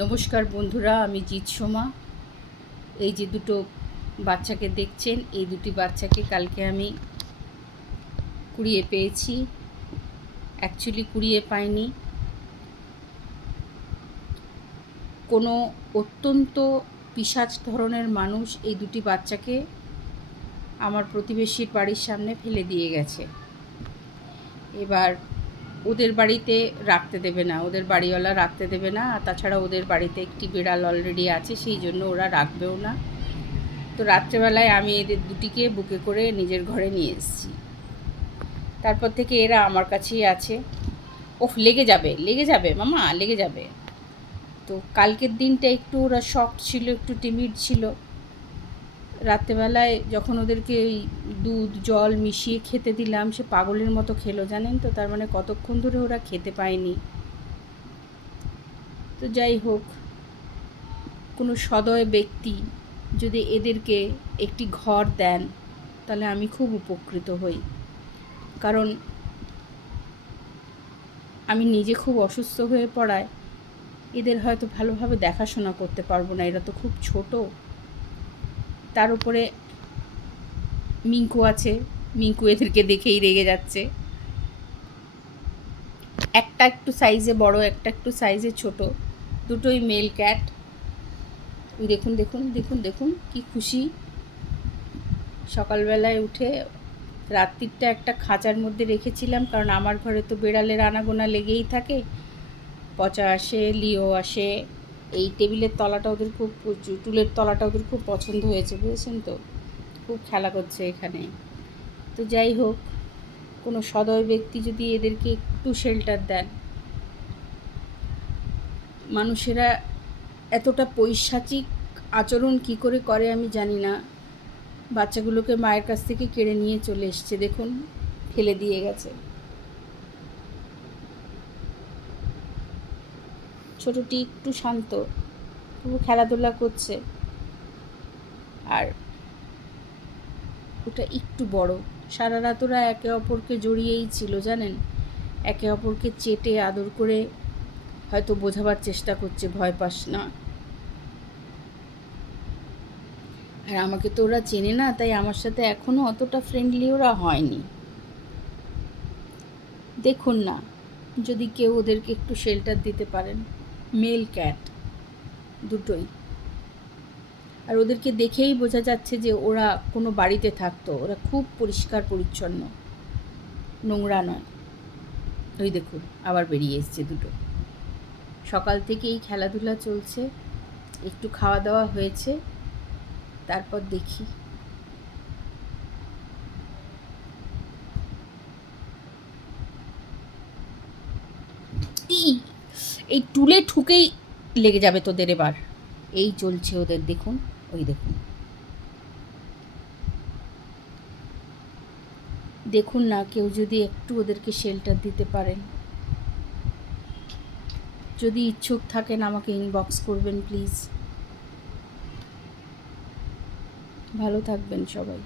নমস্কার বন্ধুরা, আমি জিৎ সোমা। এই যে দুটো বাচ্চাকে দেখছেন, এই দুটি বাচ্চাকে কালকে আমি কুড়িয়ে পেয়েছি। অ্যাকচুয়ালি কুড়িয়ে পাইনি। কোনো অত্যন্ত পিসাচ ধরনের মানুষ এই দুটি বাচ্চাকে আমার প্রতিবেশীর বাড়ির সামনে ফেলে দিয়ে গেছে। এবার ওদের বাড়িতে রাখতে দেবে না, ওদের বাড়িওয়ালা রাখতে দেবে না তাছাড়া ওদের বাড়িতে একটি বিড়াল অলরেডি আছে, সেই জন্য ওরা রাখবেও না। তো রাত্রেবেলায় আমি এদের দুটিকে বুকে করে নিজের ঘরে নিয়ে এসেছি। তারপর থেকে এরা আমার কাছেই আছে। ওফ, লেগে যাবে লেগে যাবে, মামা, লেগে যাবে। তো কালকের দিনটা একটু ওরা শখ ছিল, একটু টিমিড ছিল। রাত্রেবেলায় যখন ওদেরকে ওই দুধ, জল মিশিয়ে খেতে দিলাম, সে পাগলের মতো খেলো, জানেন তো? তার মানে কতক্ষণ ধরে ওরা খেতে পায়নি। তো যাই হোক, কোনো সদয় ব্যক্তি যদি এদেরকে একটি ঘর দেন, তাহলে আমি খুব উপকৃত হই। কারণ আমি নিজে খুব অসুস্থ হয়ে পড়ায় এদের হয়তো ভালোভাবে দেখাশোনা করতে পারব না, এরা তো খুব ছোটো। তার উপরে মিঙ্কু আছে। মিঙ্কু এদেরকে দেখেই রেগে যাচ্ছে। একটা একটু সাইজে বড়, একটা একটু সাইজে ছোট। দুটোই মেল ক্যাট ওই দেখুন দেখুন দেখুন দেখুন, কি খুশি। সকালবেলায় উঠে রাত্রিটা একটা খাঁচার মধ্যে রেখেছিলাম, কারণ আমার ঘরে তো বেড়ালের আনাগোনা লেগেই থাকে। পচা আসে, লিও আসে। এই টেবিলের তলাটা ওদের খুব টুলের তলাটা ওদের খুব পছন্দ হয়েছে, বুঝেছেন তো? খুব খেলা করছে এখানে। তো যাই হোক, কোনো সদয় ব্যক্তি যদি এদেরকে একটু শেল্টার দেন, মানুষেরা এতটা পৈশাচিক আচরণ কি করে করে আমি জানি না। বাচ্চাগুলোকে মায়ের কাছ থেকে কেড়ে নিয়ে চলে এসছে, দেখুন, ফেলে দিয়ে গেছে। ছোটটি একটু শান্ত খুব খেলাধুলা করছে। আর ওটা একটু বড়। সারা রাত ওরা একে অপরকে জড়িয়েই ছিল, জানেন? একে অপরকে চেটে, আদর করে হয়তো বোঝাবার চেষ্টা করছে, ভয় পাস না। আর আমাকে তো ওরা চেনে না, তাই আমার সাথে এখনও অতটা ফ্রেন্ডলি ওরা হয়নি। দেখুন না, যদি কেউ ওদেরকে একটু শেল্টার দিতে পারেন। মেল ক্যাট দুটোই। আর ওদেরকে দেখেই বোঝা যাচ্ছে যে ওরা কোনো বাড়িতে থাকতো, ওরা খুব পরিষ্কার পরিচ্ছন্ন, নোংরা নয়। ওই দেখুন, আবার বেরিয়ে এসছে দুটো। সকাল থেকেই খেলাধুলা চলছে, একটু খাওয়া দাওয়া হয়েছে, তারপর দেখি। এই টুলে ঠুকেই লেগে যাবে তোদের এবার। এই চলছে ওদের, দেখুন, ওই দেখুন। দেখুন না, কেউ যদি একটু ওদেরকে শেল্টার দিতে পারেন যদি ইচ্ছুক থাকেন, আমাকে ইনবক্স করবেন প্লিজ ভালো থাকবেন সবাই।